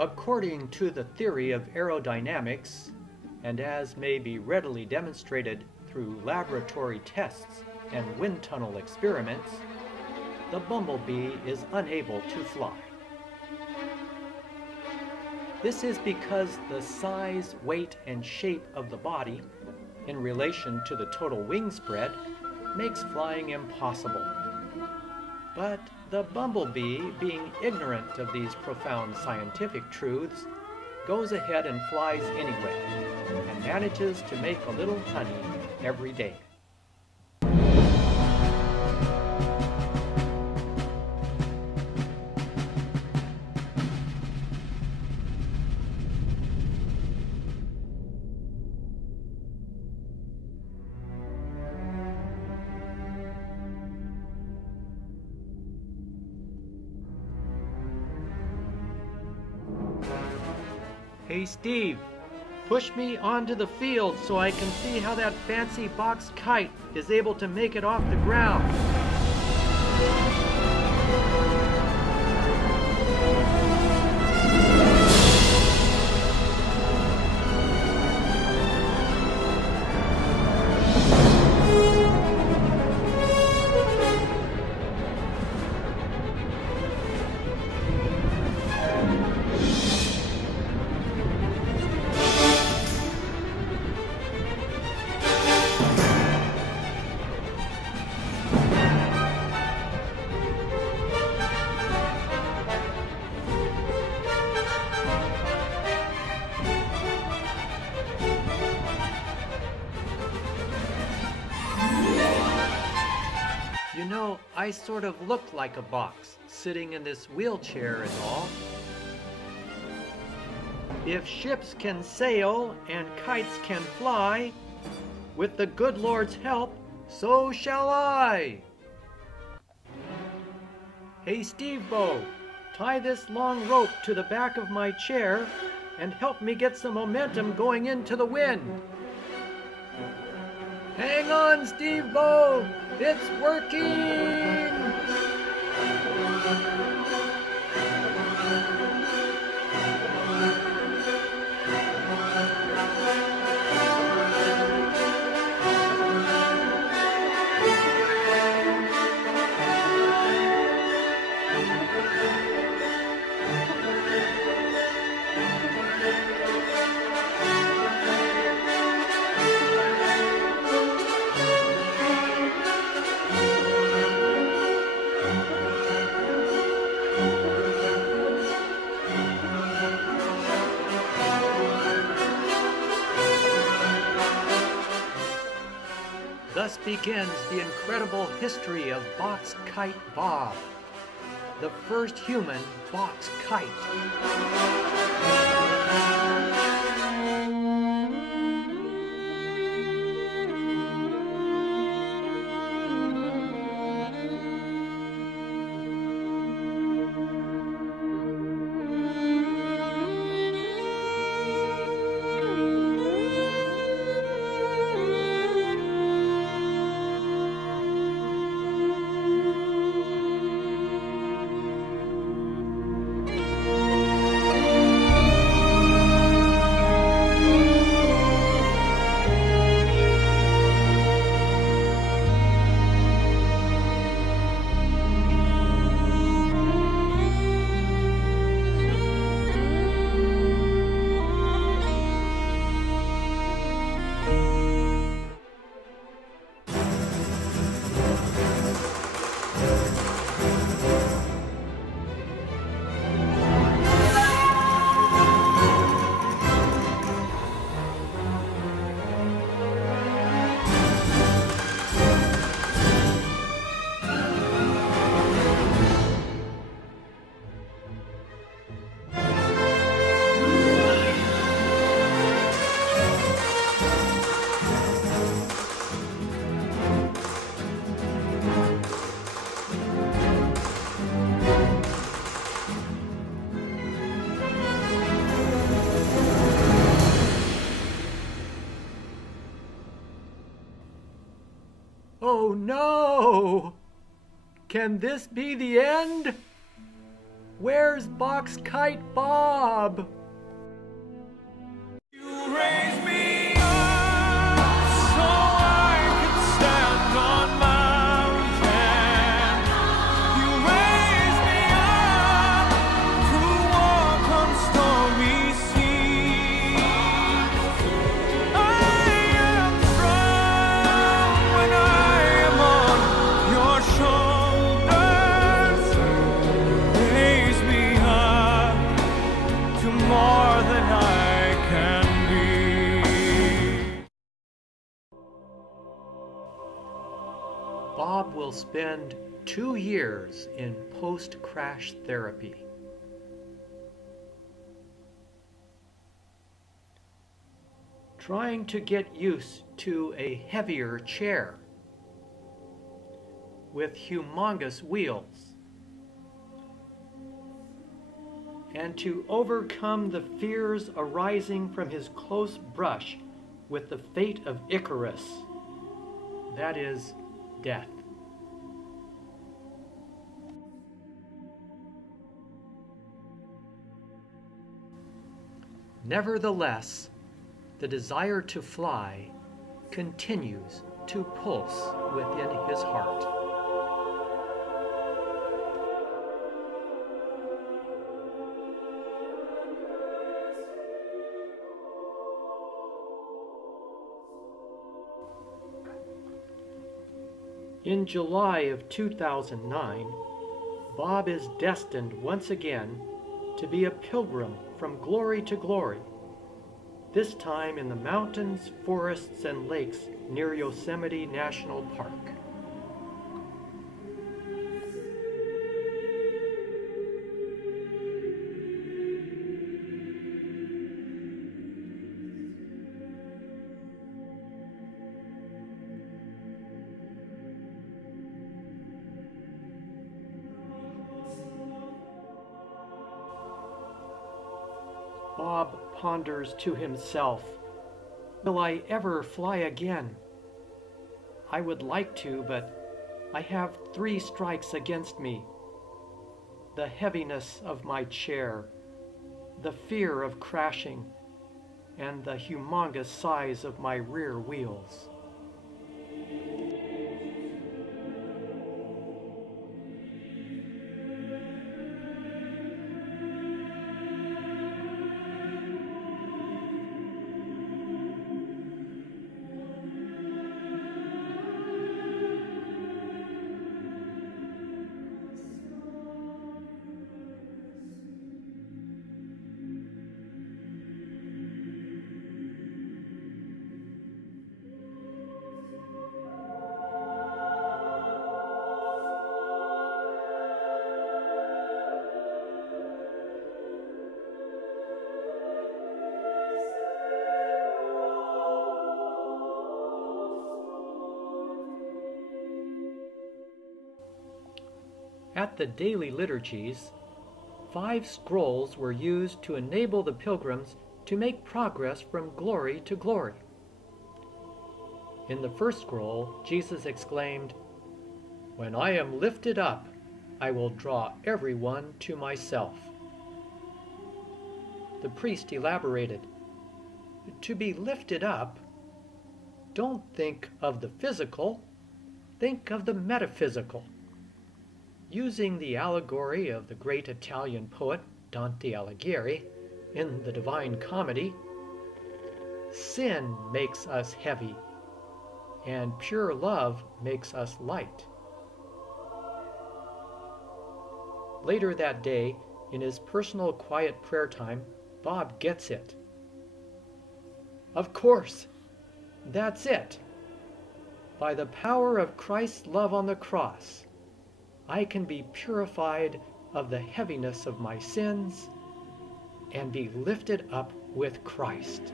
According to the theory of aerodynamics, and as may be readily demonstrated through laboratory tests and wind tunnel experiments, the bumblebee is unable to fly. This is because the size, weight, and shape of the body, in relation to the total wing spread, makes flying impossible. But the bumblebee, being ignorant of these profound scientific truths, goes ahead and flies anyway, and manages to make a little honey every day. Hey Steve, push me onto the field so I can see how that fancy box kite is able to make it off the ground. You know, I sort of look like a box, sitting in this wheelchair and all. If ships can sail and kites can fly, with the good Lord's help, so shall I. Hey Steve-Bo, tie this long rope to the back of my chair and help me get some momentum going into the wind. Hang on, Steve-Bo! It's working! Thus begins the incredible history of Box Kite Bob, the first human box kite. Oh no! Can this be the end? Where's Box Kite Bob? You raise me up so I can stand on mountains. You raise me up to walk on stormy seas. I am strong when I am on your shoulders. Raise me up to more than I can be. Bob will spend 2 years in post-crash therapy. Trying to get used to a heavier chair with humongous wheels, and to overcome the fears arising from his close brush with the fate of Icarus, that is, death. Nevertheless, the desire to fly continues to pulse within his heart. In July of 2009, Bob is destined once again to be a pilgrim from glory to glory, this time in the mountains, forests, and lakes near Yosemite National Park. Bob ponders to himself, will I ever fly again? I would like to, but I have 3 strikes against me. The heaviness of my chair, the fear of crashing, and the humongous size of my rear wheels. At the daily liturgies, 5 scrolls were used to enable the pilgrims to make progress from glory to glory. In the first scroll, Jesus exclaimed, "When I am lifted up, I will draw everyone to myself." The priest elaborated, "To be lifted up, don't think of the physical, think of the metaphysical." Using the allegory of the great Italian poet Dante Alighieri in the Divine Comedy, sin makes us heavy, and pure love makes us light. Later that day, in his personal quiet prayer time, Bob gets it. Of course, that's it. By the power of Christ's love on the cross, I can be purified of the heaviness of my sins and be lifted up with Christ.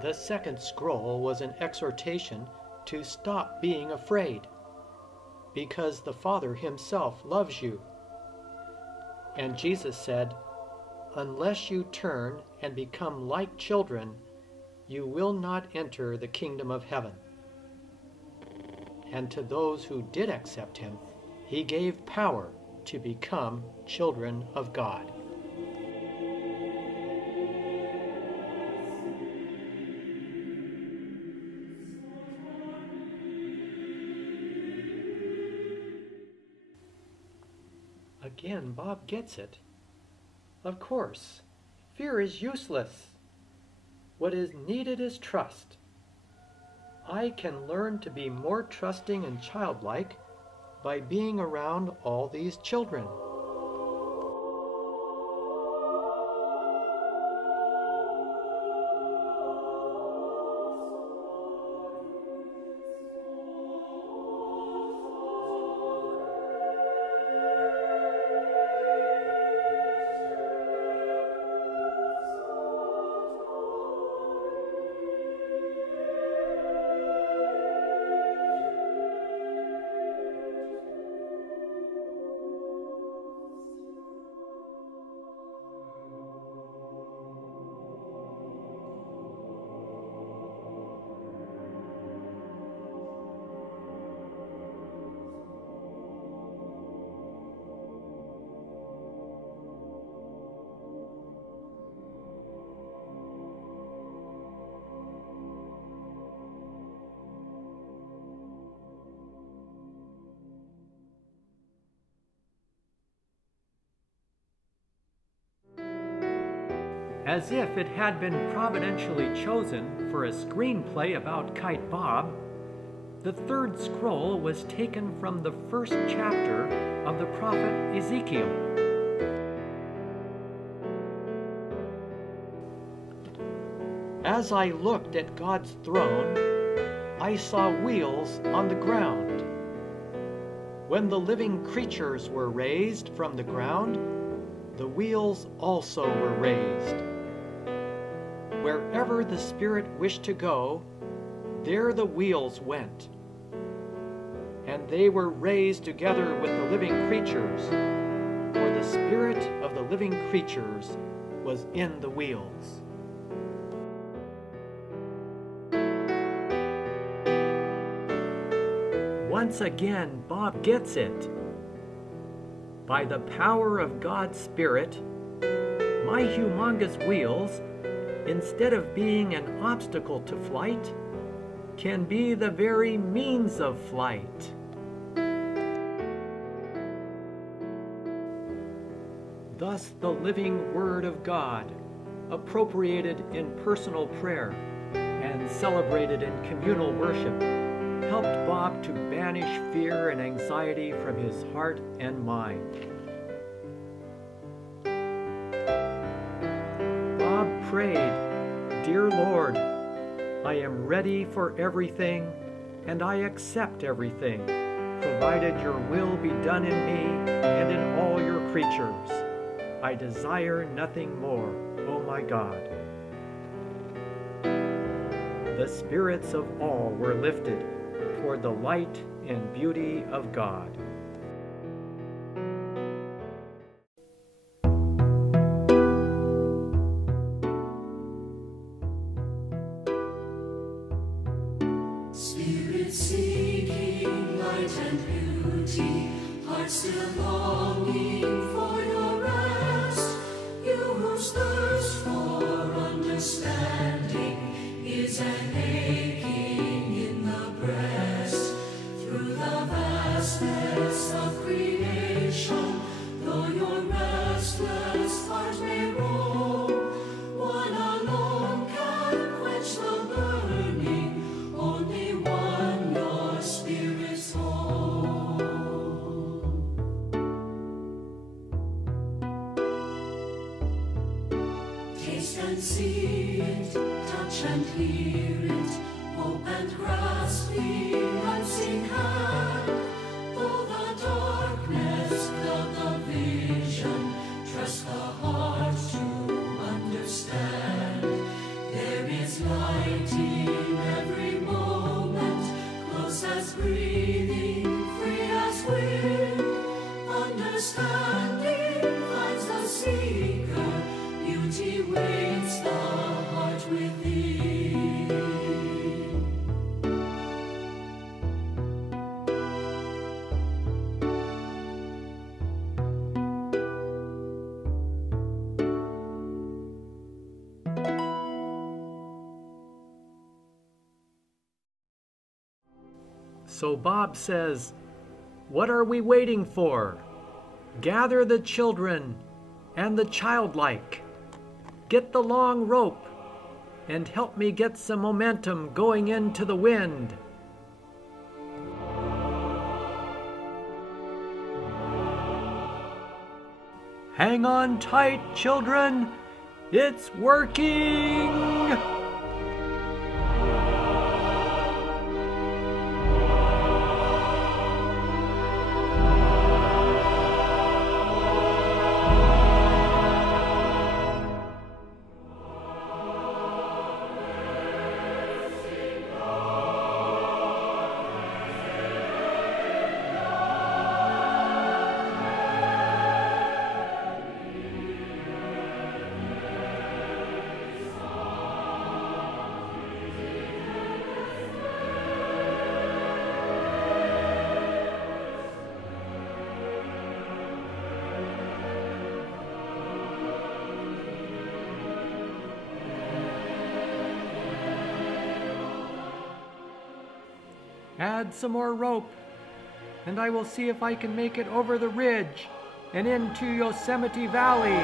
The second scroll was an exhortation to stop being afraid, because the Father himself loves you. And Jesus said, "Unless you turn and become like children, you will not enter the kingdom of heaven." And to those who did accept him, he gave power to become children of God. Again, Bob gets it. Of course, fear is useless. What is needed is trust. I can learn to be more trusting and childlike by being around all these children. As if it had been providentially chosen for a screenplay about Kite Bob, the third scroll was taken from the first chapter of the prophet Ezekiel. As I looked at God's throne, I saw wheels on the ground. When the living creatures were raised from the ground, the wheels also were raised. Wherever the Spirit wished to go, there the wheels went. And they were raised together with the living creatures, for the spirit of the living creatures was in the wheels. Once again, Bob gets it. By the power of God's Spirit, my humongous wheels, instead of being an obstacle to flight, can be the very means of flight. Thus, the living Word of God, appropriated in personal prayer and celebrated in communal worship, helped Bob to banish fear and anxiety from his heart and mind. Bob prayed, "Dear Lord, I am ready for everything, and I accept everything, provided your will be done in me and in all your creatures. I desire nothing more, O my God." The spirits of all were lifted toward the light and beauty of God. Spirit seeking light and beauty, heart still longing for your rest. You whose thirst for understanding is an aching in the breast. Through the vastness of creation, though your restless heart may roam, one alone can quench the burning, only one, your spirit's home. Taste and see it, touch and hear So Bob says, "What are we waiting for? Gather the children and the childlike. Get the long rope and help me get some momentum going into the wind." Hang on tight, children. It's working! Add some more rope, and I will see if I can make it over the ridge and into Yosemite Valley.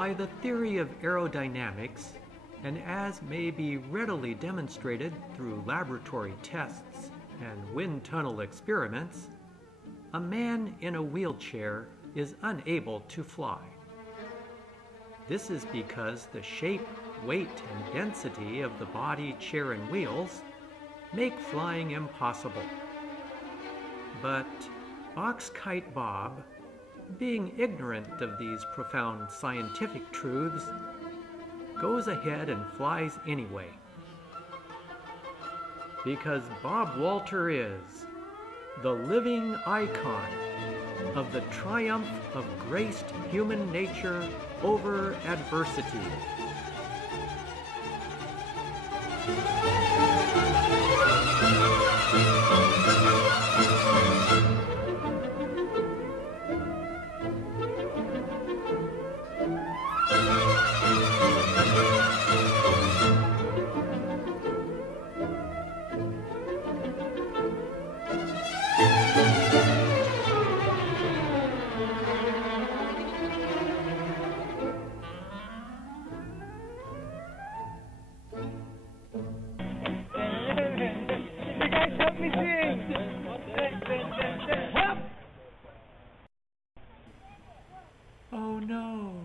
By the theory of aerodynamics, and as may be readily demonstrated through laboratory tests and wind tunnel experiments, a man in a wheelchair is unable to fly. This is because the shape, weight, and density of the body, chair, and wheels make flying impossible. But Box Kite Bob, being ignorant of these profound scientific truths, goes ahead and flies anyway. Because Bob Walter is the living icon of the triumph of graced human nature over adversity. Oh no,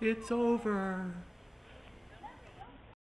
it's over.